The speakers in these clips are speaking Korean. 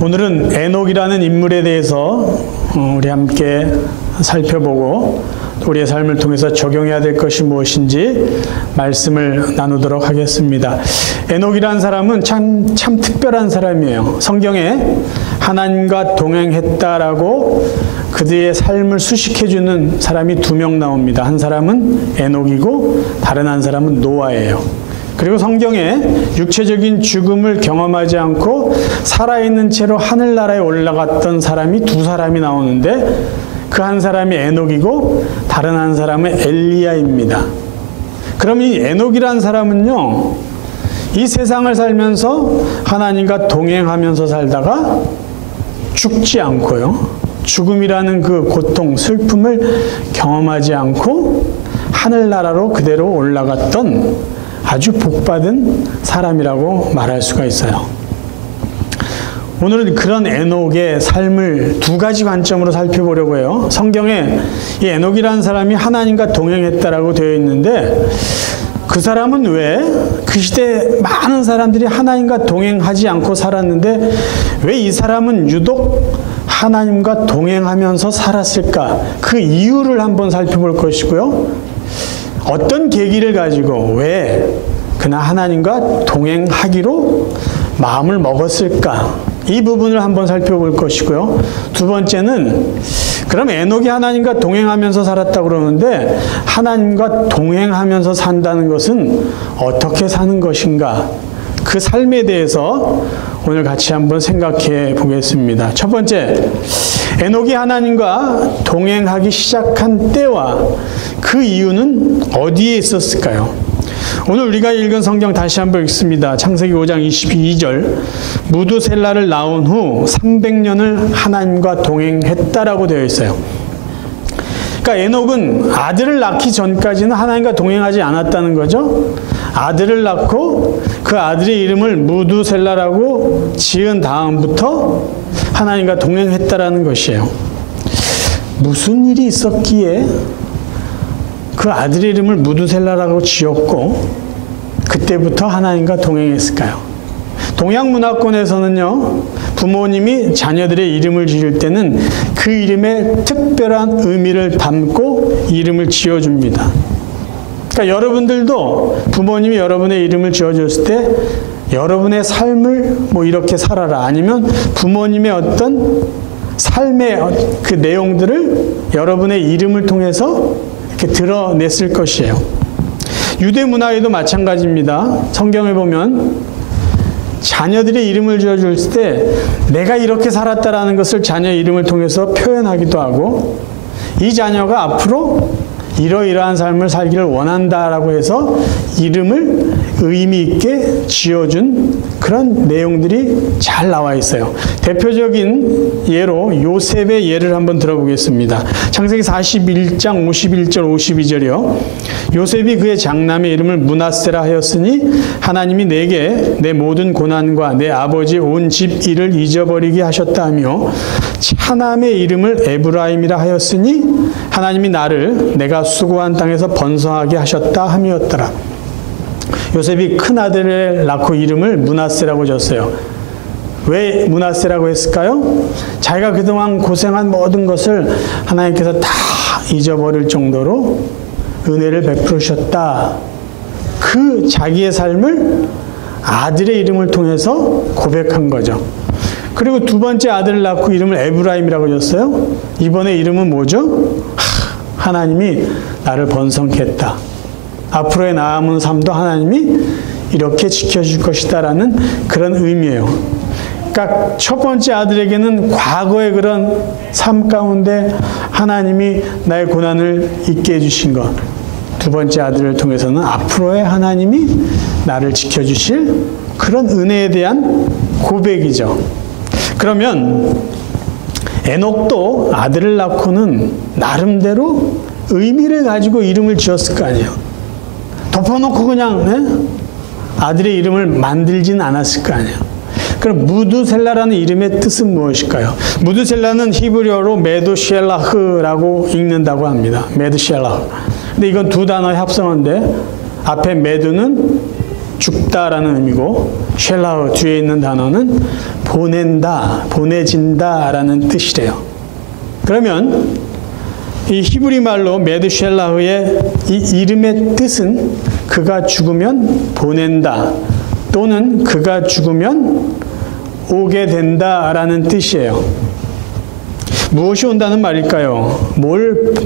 오늘은 에녹이라는 인물에 대해서 우리 함께 살펴보고 우리의 삶을 통해서 적용해야 될 것이 무엇인지 말씀을 나누도록 하겠습니다. 에녹이라는 사람은 참 특별한 사람이에요. 성경에 하나님과 동행했다라고 그들의 삶을 수식해주는 사람이 2명 나옵니다. 한 사람은 에녹이고 다른 한 사람은 노아예요. 그리고 성경에 육체적인 죽음을 경험하지 않고 살아있는 채로 하늘나라에 올라갔던 사람이 2사람이 나오는데 그 한 사람이 에녹이고 다른 한 사람은 엘리야입니다. 그럼 이 에녹이라는 사람은요, 이 세상을 살면서 하나님과 동행하면서 살다가 죽지 않고요, 죽음이라는 그 고통, 슬픔을 경험하지 않고 하늘나라로 그대로 올라갔던 아주 복받은 사람이라고 말할 수가 있어요. 오늘은 그런 에녹의 삶을 2가지 관점으로 살펴보려고 해요. 성경에 이 에녹이라는 사람이 하나님과 동행했다라고 되어 있는데 그 사람은 왜 그 시대에 많은 사람들이 하나님과 동행하지 않고 살았는데 왜 이 사람은 유독 하나님과 동행하면서 살았을까? 그 이유를 한번 살펴볼 것이고요. 어떤 계기를 가지고 왜 그나 하나님과 동행하기로 마음을 먹었을까? 이 부분을 한번 살펴볼 것이고요. 2번째는 그럼 에녹이 하나님과 동행하면서 살았다고 그러는데 하나님과 동행하면서 산다는 것은 어떻게 사는 것인가? 그 삶에 대해서 오늘 같이 한번 생각해 보겠습니다. 첫 번째, 에녹이 하나님과 동행하기 시작한 때와 그 이유는 어디에 있었을까요? 오늘 우리가 읽은 성경 다시 한번 읽습니다. 창세기 5장 22절. 무두셀라를 낳은 후 300년을 하나님과 동행했다라고 되어 있어요. 그러니까 에녹은 아들을 낳기 전까지는 하나님과 동행하지 않았다는 거죠. 아들을 낳고 그 아들의 이름을 무두셀라라고 지은 다음부터 하나님과 동행했다라는 것이에요. 무슨 일이 있었기에 그 아들의 이름을 무두셀라라고 지었고 그때부터 하나님과 동행했을까요? 동양 문화권에서는요, 부모님이 자녀들의 이름을 지을 때는 그 이름에 특별한 의미를 담고 이름을 지어줍니다. 그러니까 여러분들도 부모님이 여러분의 이름을 지어줬을 때 여러분의 삶을 이렇게 살아라, 아니면 부모님의 어떤 삶의 그 내용들을 여러분의 이름을 통해서 이렇게 드러냈을 것이에요. 유대 문화에도 마찬가지입니다. 성경에 보면 자녀들의 이름을 지어줄 때 내가 이렇게 살았다라는 것을 자녀 이름을 통해서 표현하기도 하고 이 자녀가 앞으로 이러이러한 삶을 살기를 원한다라고 해서 이름을 의미 있게 지어준 그런 내용들이 잘 나와 있어요. 대표적인 예로 요셉의 예를 한번 들어보겠습니다. 창세기 41장 51절 52절이요. 요셉이 그의 장남의 이름을 므낫세라 하였으니 하나님이 내게 내 모든 고난과 내 아버지 온 집 일을 잊어버리게 하셨다 하며 차남의 이름을 에브라임이라 하였으니 하나님이 나를 내가 수고한 땅에서 번성하게 하셨다 함이었더라. 요셉이 큰 아들을 낳고 이름을 므낫세라고 졌어요. 왜 므낫세라고 했을까요? 자기가 그동안 고생한 모든 것을 하나님께서 다 잊어버릴 정도로 은혜를 베푸셨다. 그 자기의 삶을 아들의 이름을 통해서 고백한 거죠. 그리고 2번째 아들을 낳고 이름을 에브라임이라고 졌어요. 이번에 이름은 뭐죠? 하나님이 나를 번성케 했다. 앞으로의 남은 삶도 하나님이 이렇게 지켜줄 것이다라는 그런 의미예요. 그러니까 첫 번째 아들에게는 과거의 그런 삶 가운데 하나님이 나의 고난을 잊게 해주신 것, 2번째 아들을 통해서는 앞으로의 하나님이 나를 지켜주실 그런 은혜에 대한 고백이죠. 그러면 에녹도 아들을 낳고는 나름대로 의미를 가지고 이름을 지었을 거 아니에요. 덮어놓고 그냥 아들의 이름을 만들진 않았을 거 아니에요. 그럼 무두셀라라는 이름의 뜻은 무엇일까요? 무두셀라는 히브리어로 메두쉘라흐라고 읽는다고 합니다. 메두쉘라흐. 근데 이건 2 단어의 합성어인데 앞에 메두는 죽다라는 의미고 쉘라흐 뒤에 있는 단어는 보낸다, 보내진다라는 뜻이래요. 그러면 이 히브리 말로 메드쉘라흐의 이 이름의 뜻은 그가 죽으면 보낸다 또는 그가 죽으면 오게 된다라는 뜻이에요. 무엇이 온다는 말일까요?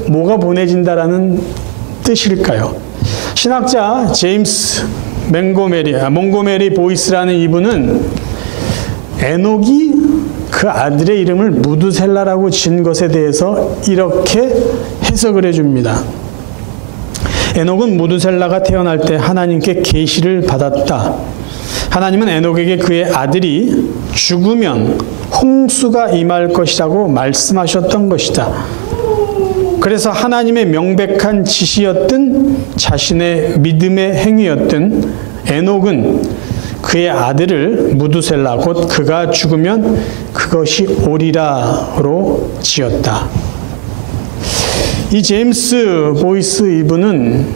뭐가 보내진다라는 뜻일까요? 신학자 제임스 몽고메리 보이스라는 이분은 에녹이 그 아들의 이름을 무두셀라라고 지은 것에 대해서 이렇게 해석을 해줍니다. 에녹은 무두셀라가 태어날 때 하나님께 계시를 받았다. 하나님은 에녹에게 그의 아들이 죽으면 홍수가 임할 것이라고 말씀하셨던 것이다. 그래서 하나님의 명백한 지시였든 자신의 믿음의 행위였든 에녹은 그의 아들을 무두셀라 곧 그가 죽으면 그것이 오리라로 지었다. 이 제임스 보이스 이분은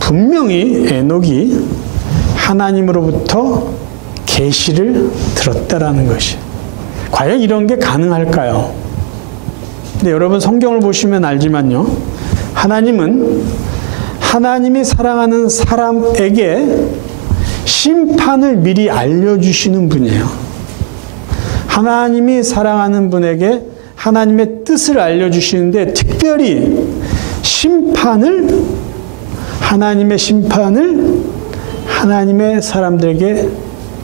분명히 에녹이 하나님으로부터 계시를 들었다라는 것이. 과연 이런 게 가능할까요? 근데 여러분 성경을 보시면 알지만요. 하나님은 하나님이 사랑하는 사람에게 심판을 미리 알려주시는 분이에요. 하나님이 사랑하는 분에게 하나님의 뜻을 알려주시는데 특별히 하나님의 심판을 하나님의 사람들에게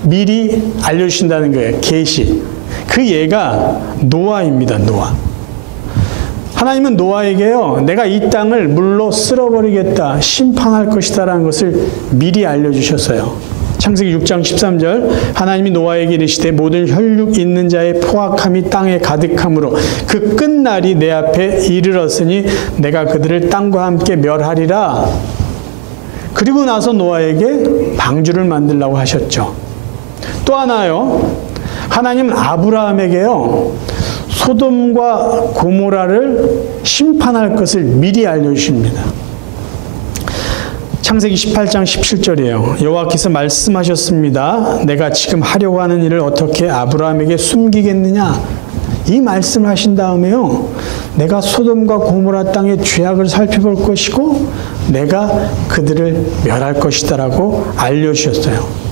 미리 알려주신다는 거예요. 계시. 그 예가 노아입니다. 노아. 하나님은 노아에게요, 내가 이 땅을 물로 쓸어버리겠다, 심판할 것이다 라는 것을 미리 알려주셨어요. 창세기 6장 13절 하나님이 노아에게 이르시되 모든 혈육 있는 자의 포악함이 땅에 가득함으로 그 끝날이 내 앞에 이르렀으니 내가 그들을 땅과 함께 멸하리라. 그리고 나서 노아에게 방주를 만들라고 하셨죠. 또 하나요, 하나님은 아브라함에게요, 소돔과 고모라를 심판할 것을 미리 알려주십니다. 창세기 18장 17절이에요. 여호와께서 말씀하셨습니다. 내가 지금 하려고 하는 일을 어떻게 아브라함에게 숨기겠느냐? 이 말씀을 하신 다음에요, 내가 소돔과 고모라 땅의 죄악을 살펴볼 것이고 내가 그들을 멸할 것이다 라고 알려주셨어요.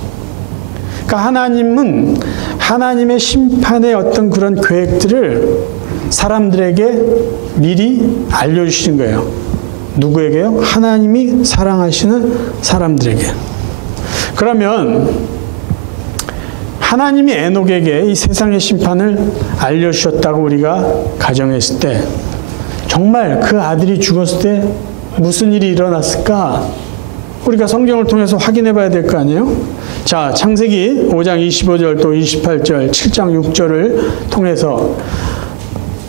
그러니까 하나님은 하나님의 심판의 어떤 그런 계획들을 사람들에게 미리 알려주시는 거예요. 누구에게요? 하나님이 사랑하시는 사람들에게. 그러면 하나님이 에녹에게 이 세상의 심판을 알려주셨다고 우리가 가정했을 때 정말 그 아들이 죽었을 때 무슨 일이 일어났을까? 우리가 성경을 통해서 확인해 봐야 될 거 아니에요? 자, 창세기 5장 25절 또 28절, 7장 6절을 통해서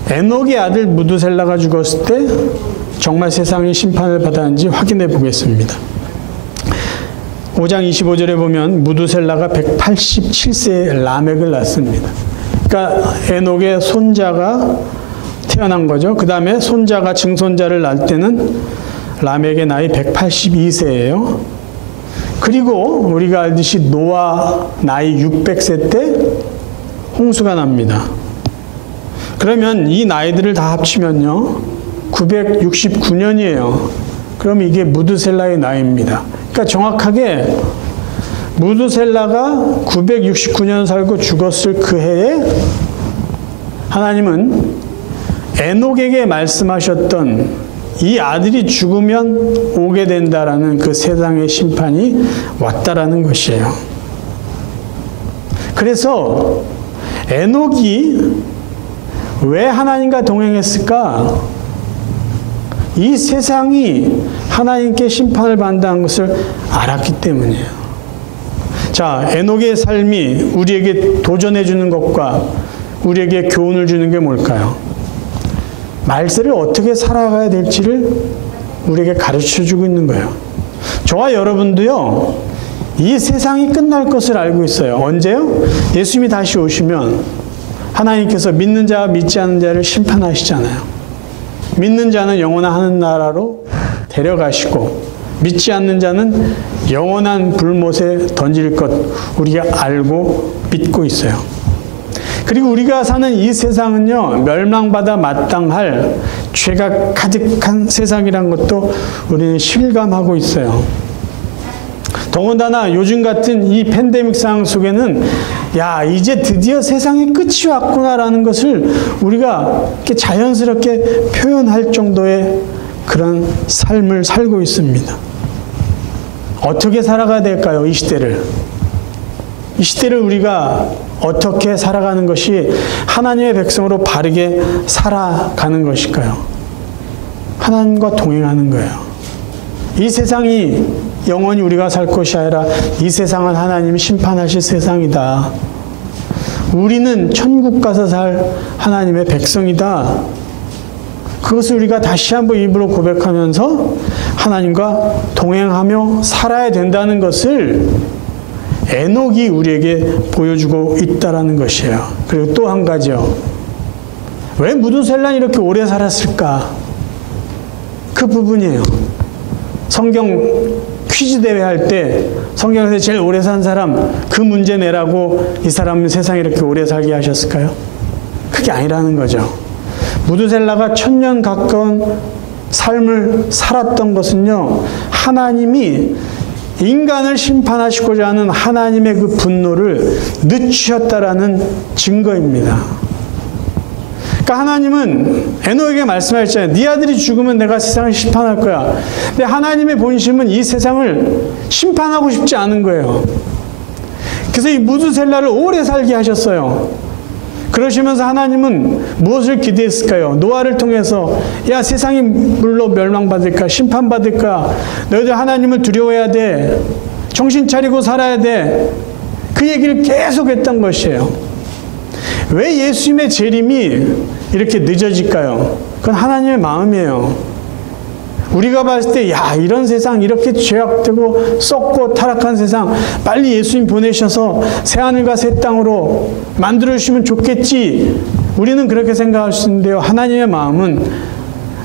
에녹의 아들 무두셀라가 죽었을 때 정말 세상이 심판을 받았는지 확인해 보겠습니다. 5장 25절에 보면 무두셀라가 187세에 라멕을 낳습니다. 그러니까 에녹의 손자가 태어난 거죠. 그 다음에 손자가 증손자를 낳을 때는 라멕의 나이 182세예요. 그리고 우리가 알듯이 노아 나이 600세 때 홍수가 납니다. 그러면 이 나이들을 다 합치면요 969년이에요. 그럼 이게 무두셀라의 나이입니다. 그러니까 정확하게 무두셀라가 969년 살고 죽었을 그 해에 하나님은 에녹에게 말씀하셨던 이 아들이 죽으면 오게 된다라는 그 세상의 심판이 왔다라는 것이에요. 그래서 에녹이 왜 하나님과 동행했을까? 이 세상이 하나님께 심판을 받는다는 것을 알았기 때문이에요. 자, 에녹의 삶이 우리에게 도전해 주는 것과 우리에게 교훈을 주는 게 뭘까요? 말세를 어떻게 살아가야 될지를 우리에게 가르쳐 주고 있는 거예요. 저와 여러분도요, 이 세상이 끝날 것을 알고 있어요. 언제요? 예수님이 다시 오시면 하나님께서 믿는 자와 믿지 않는 자를 심판하시잖아요. 믿는 자는 영원한 하늘나라로 데려가시고 믿지 않는 자는 영원한 불못에 던질 것 우리가 알고 믿고 있어요. 그리고 우리가 사는 이 세상은요, 멸망받아 마땅할 죄가 가득한 세상이란 것도 우리는 실감하고 있어요. 더군다나 요즘 같은 이 팬데믹 상황 속에는 야, 이제 드디어 세상의 끝이 왔구나라는 것을 우리가 이렇게 자연스럽게 표현할 정도의 그런 삶을 살고 있습니다. 어떻게 살아가야 될까요? 이 시대를. 이 시대를 우리가 어떻게 살아가는 것이 하나님의 백성으로 바르게 살아가는 것일까요? 하나님과 동행하는 거예요. 이 세상이 영원히 우리가 살 것이 아니라 이 세상은 하나님이 심판하실 세상이다. 우리는 천국 가서 살 하나님의 백성이다. 그것을 우리가 다시 한번 입으로 고백하면서 하나님과 동행하며 살아야 된다는 것을 에녹이 우리에게 보여주고 있다는 것이에요. 그리고 또 한 가지요. 왜 무두셀라는 이렇게 오래 살았을까? 그 부분이에요. 성경 퀴즈 대회 할 때 성경에서 제일 오래 산 사람 그 문제 내라고 이 사람은 세상에 이렇게 오래 살게 하셨을까요? 그게 아니라는 거죠. 무두셀라가 1000년 가까운 삶을 살았던 것은요, 하나님이 인간을 심판하시고자 하는 하나님의 그 분노를 늦추셨다라는 증거입니다. 그러니까 하나님은 에녹에게 말씀하셨잖아요. 네 아들이 죽으면 내가 세상을 심판할 거야. 근데 하나님의 본심은 이 세상을 심판하고 싶지 않은 거예요. 그래서 이 무두셀라를 오래 살게 하셨어요. 그러시면서 하나님은 무엇을 기대했을까요? 노아를 통해서 야, 세상이 물로 멸망받을까? 심판받을까? 너희들 하나님을 두려워해야 돼. 정신 차리고 살아야 돼. 그 얘기를 계속 했던 것이에요. 왜 예수님의 재림이 이렇게 늦어질까요? 그건 하나님의 마음이에요. 우리가 봤을 때 야, 이런 세상, 이렇게 죄악되고 썩고 타락한 세상 빨리 예수님 보내셔서 새하늘과 새 땅으로 만들어주시면 좋겠지. 우리는 그렇게 생각할 수 있는데요. 하나님의 마음은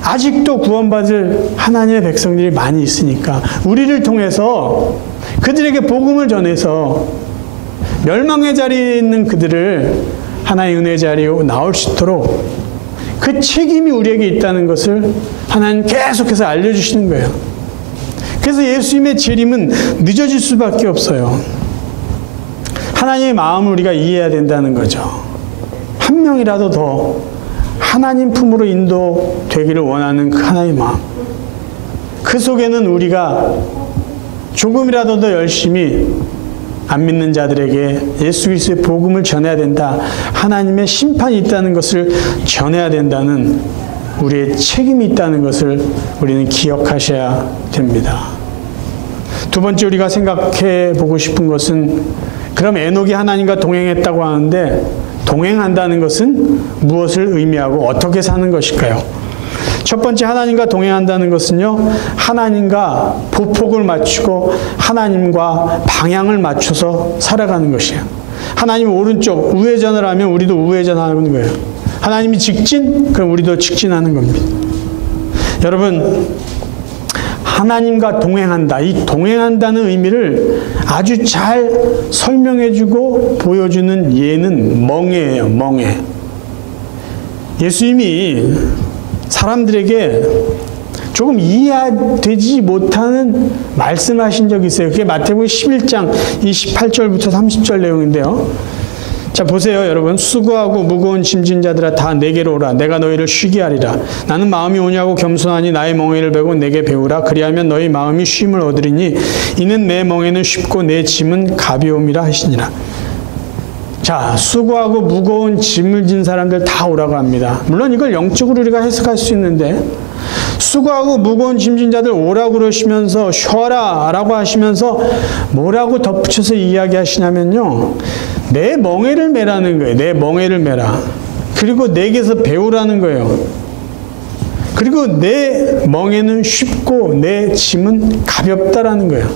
아직도 구원받을 하나님의 백성들이 많이 있으니까 우리를 통해서 그들에게 복음을 전해서 멸망의 자리에 있는 그들을 하나님의 은혜의 자리로 나올 수 있도록 그 책임이 우리에게 있다는 것을 하나님 계속해서 알려주시는 거예요. 그래서 예수님의 재림은 늦어질 수밖에 없어요. 하나님의 마음을 우리가 이해해야 된다는 거죠. 한 명이라도 더 하나님 품으로 인도되기를 원하는 그 하나님의 마음. 그 속에는 우리가 조금이라도 더 열심히 안 믿는 자들에게 예수 그리스도의 복음을 전해야 된다. 하나님의 심판이 있다는 것을 전해야 된다는 우리의 책임이 있다는 것을 우리는 기억하셔야 됩니다. 두 번째 우리가 생각해 보고 싶은 것은 그럼 에녹이 하나님과 동행했다고 하는데 동행한다는 것은 무엇을 의미하고 어떻게 사는 것일까요? 첫 번째 하나님과 동행한다는 것은요, 하나님과 보폭을 맞추고 하나님과 방향을 맞춰서 살아가는 것이에요. 하나님이 오른쪽 우회전을 하면 우리도 우회전하는 거예요. 하나님이 직진? 그럼 우리도 직진하는 겁니다. 여러분, 하나님과 동행한다. 이 동행한다는 의미를 아주 잘 설명해주고 보여주는 예는 멍에예요. 멍에. 예수님이 사람들에게 조금 이해되지 못하는 말씀하신 적이 있어요. 그게 마태복음 11장 28절부터 30절 내용인데요. 자, 보세요, 여러분. 수고하고 무거운 짐진 자들아 다 내게로 오라. 내가 너희를 쉬게 하리라. 나는 마음이 오냐고 겸손하니 나의 멍에를 베고 내게 배우라. 그리하면 너희 마음이 쉼을 얻으리니 이는 내 멍에는 쉽고 내 짐은 가벼움이라 하시니라. 자, 수고하고 무거운 짐을 진 사람들 다 오라고 합니다. 물론 이걸 영적으로 우리가 해석할 수 있는데 수고하고 무거운 짐진 자들 오라고 그러시면서 쉬어라 라고 하시면서 뭐라고 덧붙여서 이야기하시냐면요, 내 멍에를 메라는 거예요. 내 멍에를 메라. 그리고 내게서 배우라는 거예요. 그리고 내 멍에는 쉽고 내 짐은 가볍다라는 거예요.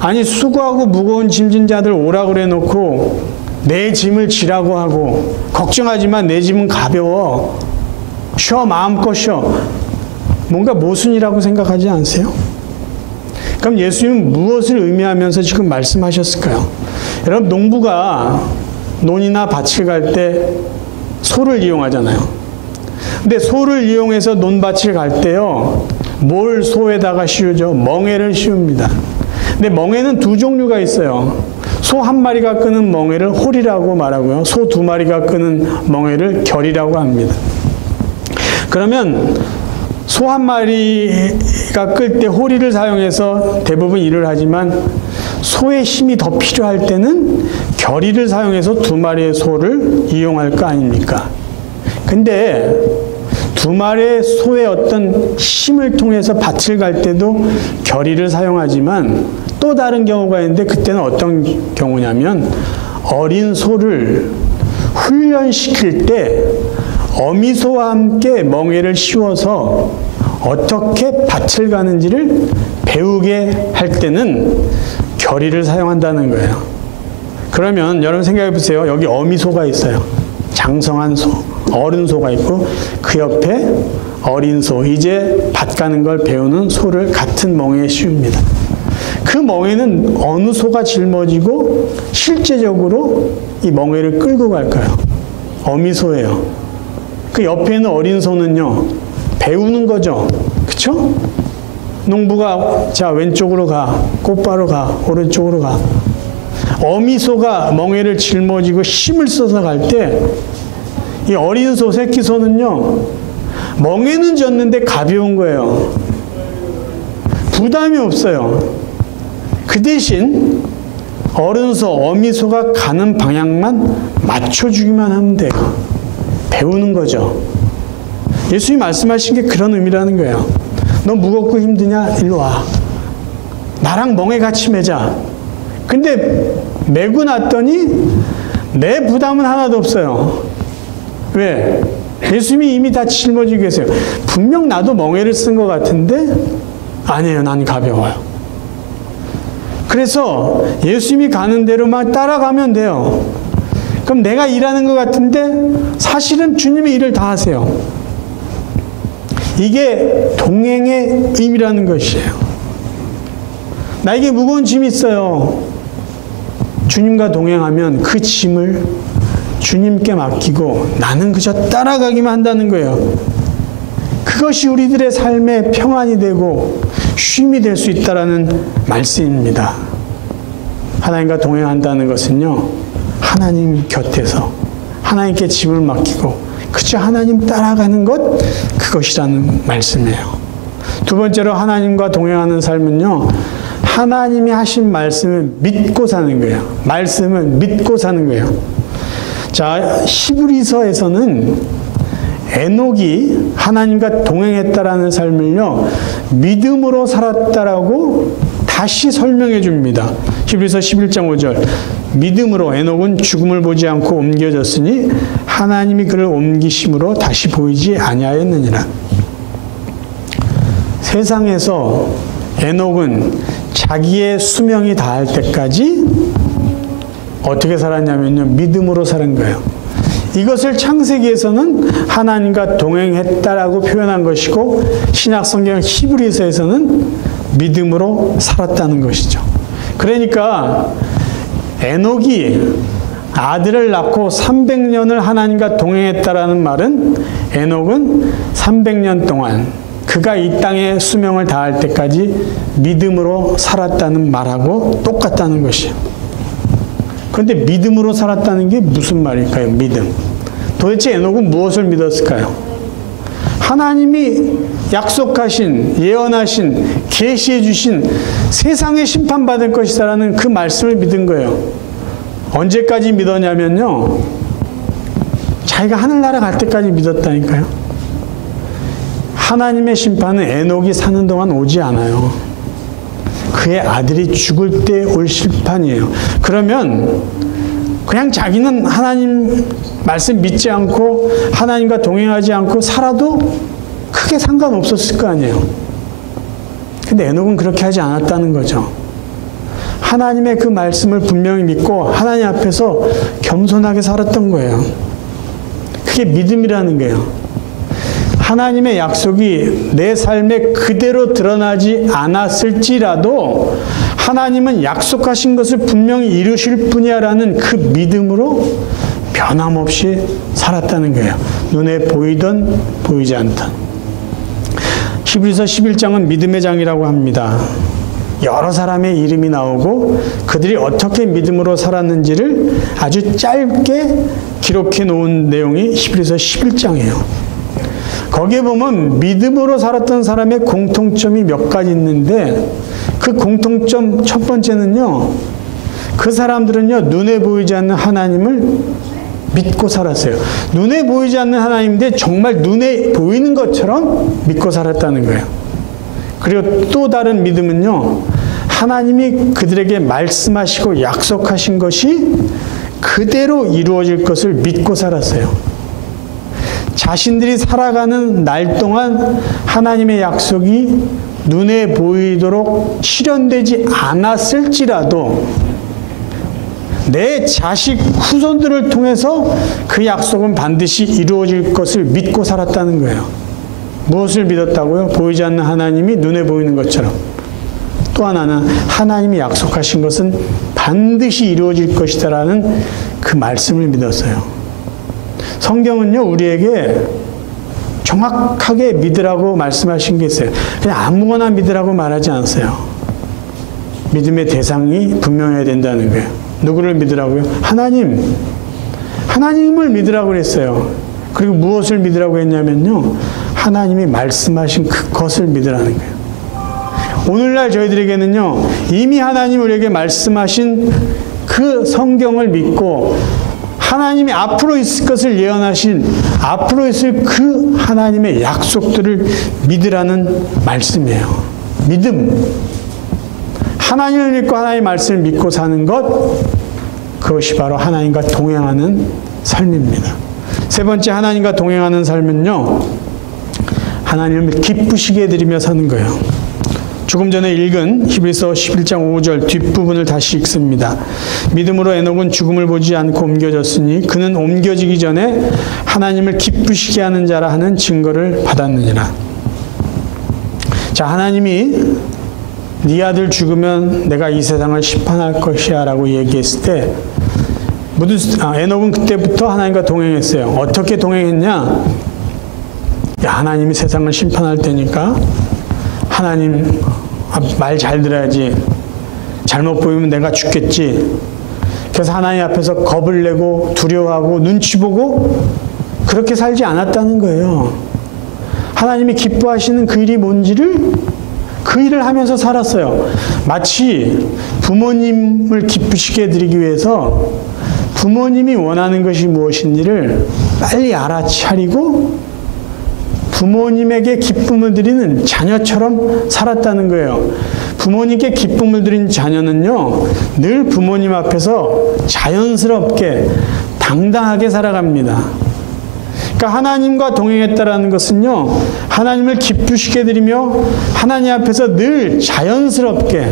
아니, 수고하고 무거운 짐진 자들 오라고 그래 놓고 내 짐을 지라고 하고 걱정하지만 내 짐은 가벼워. 쉬어, 마음껏 쉬어. 뭔가 모순이라고 생각하지 않으세요? 그럼 예수님은 무엇을 의미하면서 지금 말씀하셨을까요? 여러분, 농부가 논이나 밭을 갈 때 소를 이용하잖아요. 근데 소를 이용해서 논밭을 갈 때요, 뭘 소에다가 씌우죠? 멍에를 씌웁니다. 근데 멍에는 두 종류가 있어요. 소 한 마리가 끄는 멍에를 홀이라고 말하고요, 소 두 마리가 끄는 멍에를 결이라고 합니다. 그러면 소 한 마리가 끌 때 호리를 사용해서 대부분 일을 하지만 소의 힘이 더 필요할 때는 결의를 사용해서 두 마리의 소를 이용할 거 아닙니까? 근데 두 마리의 소의 어떤 힘을 통해서 밭을 갈 때도 결의를 사용하지만 또 다른 경우가 있는데, 그때는 어떤 경우냐면 어린 소를 훈련시킬 때 어미소와 함께 멍에를 씌워서 어떻게 밭을 가는지를 배우게 할 때는 결의를 사용한다는 거예요. 그러면 여러분 생각해 보세요. 여기 어미소가 있어요. 장성한 소, 어른 소가 있고 그 옆에 어린 소, 이제 밭 가는 걸 배우는 소를 같은 멍에에 씌웁니다. 그 멍에는 어느 소가 짊어지고 실제적으로 이 멍에를 끌고 갈까요? 어미소예요. 그 옆에 있는 어린 소는요, 배우는 거죠. 그쵸? 농부가 자 왼쪽으로 가, 곧바로 가, 오른쪽으로 가. 어미소가 멍에를 짊어지고 힘을 써서 갈 때 이 어린 소, 새끼 소는요, 멍에는 졌는데 가벼운 거예요. 부담이 없어요. 그 대신 어른 소, 어미소가 가는 방향만 맞춰주기만 하면 돼요. 배우는 거죠. 예수님이 말씀하신 게 그런 의미라는 거예요. 너 무겁고 힘드냐? 일로 와. 나랑 멍에 같이 매자. 근데 매고 났더니 내 부담은 하나도 없어요. 왜? 예수님이 이미 다 짊어지고 계세요. 분명 나도 멍에를 쓴 것 같은데 아니에요. 난 가벼워요. 그래서 예수님이 가는 대로만 따라가면 돼요. 그럼 내가 일하는 것 같은데 사실은 주님이 일을 다 하세요. 이게 동행의 의미라는 것이에요. 나에게 무거운 짐이 있어요. 주님과 동행하면 그 짐을 주님께 맡기고 나는 그저 따라가기만 한다는 거예요. 그것이 우리들의 삶의 평안이 되고 쉼이 될 수 있다라는 말씀입니다. 하나님과 동행한다는 것은요, 하나님 곁에서 하나님께 짐을 맡기고 그저 하나님 따라가는 것, 그것이라는 말씀이에요. 두 번째로 하나님과 동행하는 삶은요, 하나님이 하신 말씀을 믿고 사는 거예요. 말씀을 믿고 사는 거예요. 자, 히브리서에서는 에녹이 하나님과 동행했다라는 삶을요, 믿음으로 살았다라고 다시 설명해 줍니다. 히브리서 11장 5절. 믿음으로 에녹은 죽음을 보지 않고 옮겨졌으니 하나님이 그를 옮기심으로 다시 보이지 아니하였느니라. 세상에서 에녹은 자기의 수명이 다할 때까지 어떻게 살았냐면요, 믿음으로 사는 거예요. 이것을 창세기에서는 하나님과 동행했다라고 표현한 것이고, 신약 성경 히브리서에서는 믿음으로 살았다는 것이죠. 그러니까 에녹이 아들을 낳고 300년을 하나님과 동행했다라는 말은 에녹은 300년 동안 그가 이 땅의 수명을 다할 때까지 믿음으로 살았다는 말하고 똑같다는 것이에요. 그런데 믿음으로 살았다는 게 무슨 말일까요? 믿음. 도대체 에녹은 무엇을 믿었을까요? 하나님이 약속하신, 예언하신, 계시해 주신 세상에 심판받을 것이다라는 그 말씀을 믿은 거예요. 언제까지 믿었냐면요, 자기가 하늘나라 갈 때까지 믿었다니까요. 하나님의 심판은 에녹이 사는 동안 오지 않아요. 그의 아들이 죽을 때 올 심판이에요. 그러면 그냥 자기는 하나님 말씀 믿지 않고 하나님과 동행하지 않고 살아도 크게 상관없었을 거 아니에요. 근데 에녹은 그렇게 하지 않았다는 거죠. 하나님의 그 말씀을 분명히 믿고 하나님 앞에서 겸손하게 살았던 거예요. 그게 믿음이라는 거예요. 하나님의 약속이 내 삶에 그대로 드러나지 않았을지라도 하나님은 약속하신 것을 분명히 이루실 뿐이야라는 그 믿음으로 변함없이 살았다는 거예요. 눈에 보이든 보이지 않든. 히브리서 11장은 믿음의 장이라고 합니다. 여러 사람의 이름이 나오고 그들이 어떻게 믿음으로 살았는지를 아주 짧게 기록해 놓은 내용이 히브리서 11장이에요. 거기에 보면 믿음으로 살았던 사람의 공통점이 몇 가지 있는데 그 공통점 첫 번째는요. 그 사람들은요. 눈에 보이지 않는 하나님을 믿고 살았어요. 눈에 보이지 않는 하나님인데 정말 눈에 보이는 것처럼 믿고 살았다는 거예요. 그리고 또 다른 믿음은요. 하나님이 그들에게 말씀하시고 약속하신 것이 그대로 이루어질 것을 믿고 살았어요. 자신들이 살아가는 날 동안 하나님의 약속이 눈에 보이도록 실현되지 않았을지라도 내 자식 후손들을 통해서 그 약속은 반드시 이루어질 것을 믿고 살았다는 거예요. 무엇을 믿었다고요? 보이지 않는 하나님이 눈에 보이는 것처럼. 또 하나는 하나님이 약속하신 것은 반드시 이루어질 것이다라는 그 말씀을 믿었어요. 성경은요, 우리에게 정확하게 믿으라고 말씀하신 게 있어요. 그냥 아무거나 믿으라고 말하지 않았어요. 믿음의 대상이 분명해야 된다는 거예요. 누구를 믿으라고요? 하나님을 믿으라고 그랬어요. 그리고 무엇을 믿으라고 했냐면요. 하나님이 말씀하신 그것을 믿으라는 거예요. 오늘날 저희들에게는요. 이미 하나님 우리에게 말씀하신 그 성경을 믿고 하나님이 앞으로 있을 것을 예언하신 앞으로 있을 그 하나님의 약속들을 믿으라는 말씀이에요. 믿음. 하나님을 믿고 하나님의 말씀을 믿고 사는 것, 그것이 바로 하나님과 동행하는 삶입니다. 세 번째 하나님과 동행하는 삶은요. 하나님을 기쁘시게 해드리며 사는 거예요. 조금 전에 읽은 히브리서 11장 5절 뒷부분을 다시 읽습니다. 믿음으로 에녹은 죽음을 보지 않고 옮겨졌으니 그는 옮겨지기 전에 하나님을 기쁘시게 하는 자라 하는 증거를 받았느니라. 자, 하나님이 네 아들 죽으면 내가 이 세상을 심판할 것이야 라고 얘기했을 때 에녹은 그때부터 하나님과 동행했어요. 어떻게 동행했냐? 야, 하나님이 세상을 심판할 테니까 하나님 말 잘 들어야지. 잘못 보이면 내가 죽겠지. 그래서 하나님 앞에서 겁을 내고 두려워하고 눈치 보고 그렇게 살지 않았다는 거예요. 하나님이 기뻐하시는 그 일이 뭔지를 그 일을 하면서 살았어요. 마치 부모님을 기쁘시게 해드리기 위해서 부모님이 원하는 것이 무엇인지를 빨리 알아차리고 부모님에게 기쁨을 드리는 자녀처럼 살았다는 거예요. 부모님께 기쁨을 드린 자녀는요, 늘 부모님 앞에서 자연스럽게 당당하게 살아갑니다. 그러니까 하나님과 동행했다라는 것은요, 하나님을 기쁘시게 드리며 하나님 앞에서 늘 자연스럽게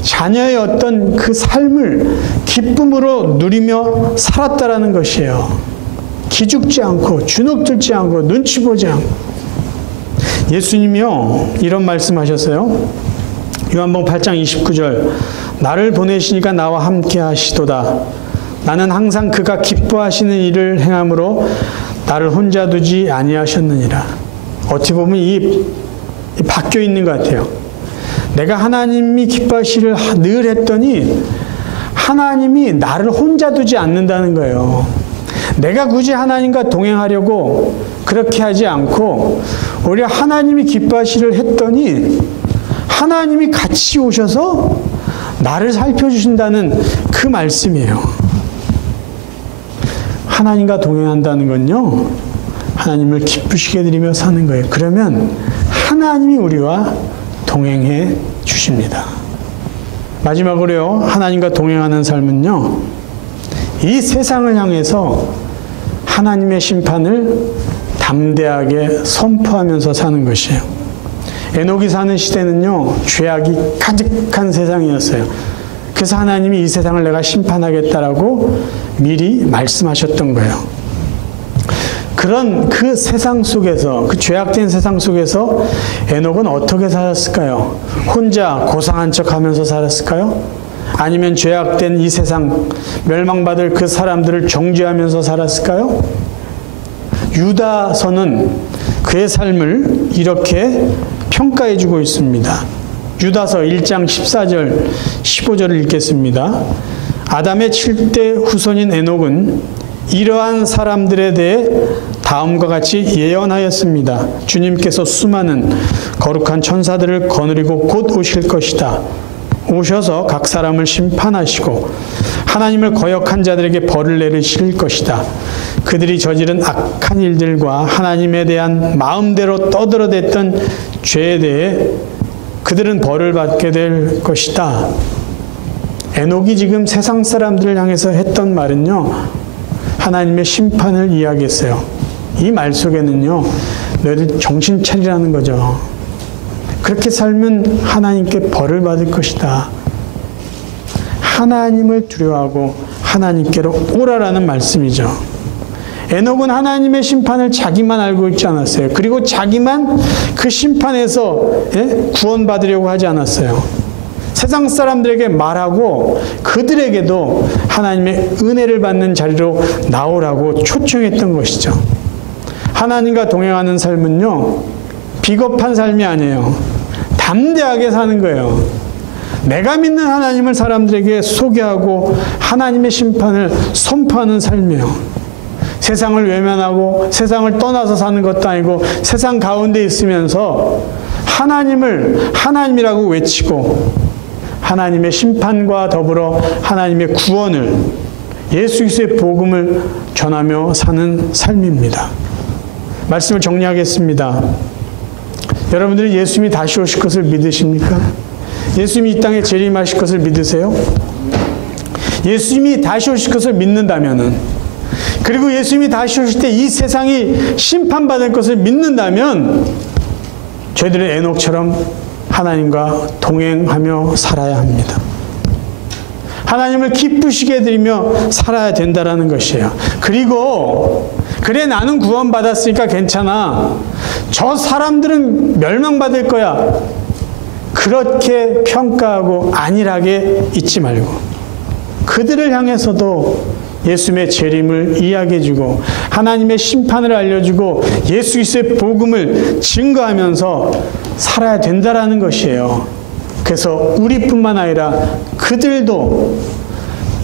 자녀의 어떤 그 삶을 기쁨으로 누리며 살았다라는 것이에요. 기죽지 않고 주눅들지 않고 눈치 보지 않고. 예수님이요 이런 말씀하셨어요. 요한복음 8장 29절 나를 보내시니까 나와 함께 하시도다. 나는 항상 그가 기뻐하시는 일을 행함으로 나를 혼자 두지 아니하셨느니라. 어찌 보면 이 바뀌어 있는 것 같아요. 내가 하나님이 기뻐하시기를 늘 했더니 하나님이 나를 혼자 두지 않는다는 거예요. 내가 굳이 하나님과 동행하려고 그렇게 하지 않고 오히려 하나님이 기뻐하시기를 했더니 하나님이 같이 오셔서 나를 살펴주신다는 그 말씀이에요. 하나님과 동행한다는 건요, 하나님을 기쁘시게 드리며 사는 거예요. 그러면 하나님이 우리와 동행해 주십니다. 마지막으로요, 하나님과 동행하는 삶은요, 이 세상을 향해서 하나님의 심판을 담대하게 선포하면서 사는 것이에요. 에녹이 사는 시대는요, 죄악이 가득한 세상이었어요. 그래서 하나님이 이 세상을 내가 심판하겠다라고 미리 말씀하셨던 거예요. 그런 그 세상 속에서, 그 죄악된 세상 속에서 에녹은 어떻게 살았을까요? 혼자 고상한 척 하면서 살았을까요? 아니면 죄악된 이 세상, 멸망받을 그 사람들을 정죄하면서 살았을까요? 유다서는 그의 삶을 이렇게 평가해 주고 있습니다. 유다서 1장 14절, 15절을 읽겠습니다. 아담의 7대 후손인 에녹은 이러한 사람들에 대해 다음과 같이 예언하였습니다. 주님께서 수많은 거룩한 천사들을 거느리고 곧 오실 것이다. 오셔서 각 사람을 심판하시고 하나님을 거역한 자들에게 벌을 내리실 것이다. 그들이 저지른 악한 일들과 하나님에 대한 마음대로 떠들어댔던 죄에 대해 그들은 벌을 받게 될 것이다. 에녹이 지금 세상 사람들을 향해서 했던 말은요, 하나님의 심판을 이야기했어요. 이 말 속에는요, 너희들 정신 차리라는 거죠. 그렇게 살면 하나님께 벌을 받을 것이다. 하나님을 두려워하고 하나님께로 오라라는 말씀이죠. 에녹은 하나님의 심판을 자기만 알고 있지 않았어요. 그리고 자기만 그 심판에서 구원받으려고 하지 않았어요. 세상 사람들에게 말하고 그들에게도 하나님의 은혜를 받는 자리로 나오라고 초청했던 것이죠. 하나님과 동행하는 삶은요, 비겁한 삶이 아니에요. 담대하게 사는 거예요. 내가 믿는 하나님을 사람들에게 소개하고 하나님의 심판을 선포하는 삶이에요. 세상을 외면하고 세상을 떠나서 사는 것도 아니고 세상 가운데 있으면서 하나님을 하나님이라고 외치고 하나님의 심판과 더불어 하나님의 구원을, 예수 그리스도의 복음을 전하며 사는 삶입니다. 말씀을 정리하겠습니다. 여러분들이 예수님이 다시 오실 것을 믿으십니까? 예수님이 이 땅에 재림하실 것을 믿으세요? 예수님이 다시 오실 것을 믿는다면은, 그리고 예수님이 다시 오실 때 이 세상이 심판받을 것을 믿는다면 저희들은 에녹처럼 하나님과 동행하며 살아야 합니다. 하나님을 기쁘시게 해드리며 살아야 된다는 것이에요. 그리고 그래, 나는 구원받았으니까 괜찮아. 저 사람들은 멸망받을 거야. 그렇게 평가하고 안일하게 있지 말고 그들을 향해서도 예수님의 재림을 이야기해주고 하나님의 심판을 알려주고 예수 그리스도의 복음을 증거하면서 살아야 된다라는 것이에요. 그래서 우리뿐만 아니라 그들도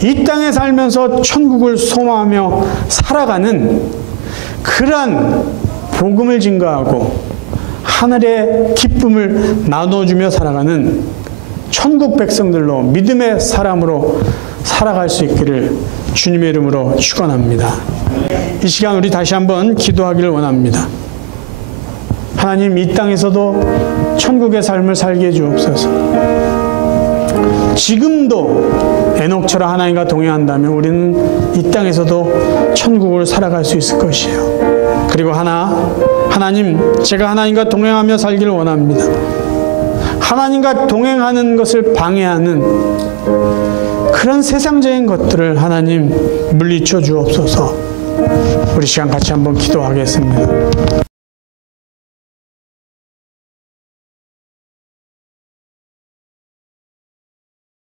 이 땅에 살면서 천국을 소망하며 살아가는 그러한 복음을 증거하고 하늘의 기쁨을 나눠주며 살아가는 천국 백성들로, 믿음의 사람으로 살아갈 수 있기를 주님의 이름으로 축원합니다. 이 시간 우리 다시 한번 기도하기를 원합니다. 하나님, 이 땅에서도 천국의 삶을 살게 해 주옵소서. 지금도 에녹처럼 하나님과 동행한다면 우리는 이 땅에서도 천국을 살아갈 수 있을 것이에요. 그리고 하나님, 제가 하나님과 동행하며 살기를 원합니다. 하나님과 동행하는 것을 방해하는 그런 세상적인 것들을 하나님 물리쳐 주옵소서. 우리 시간 같이 한번 기도하겠습니다.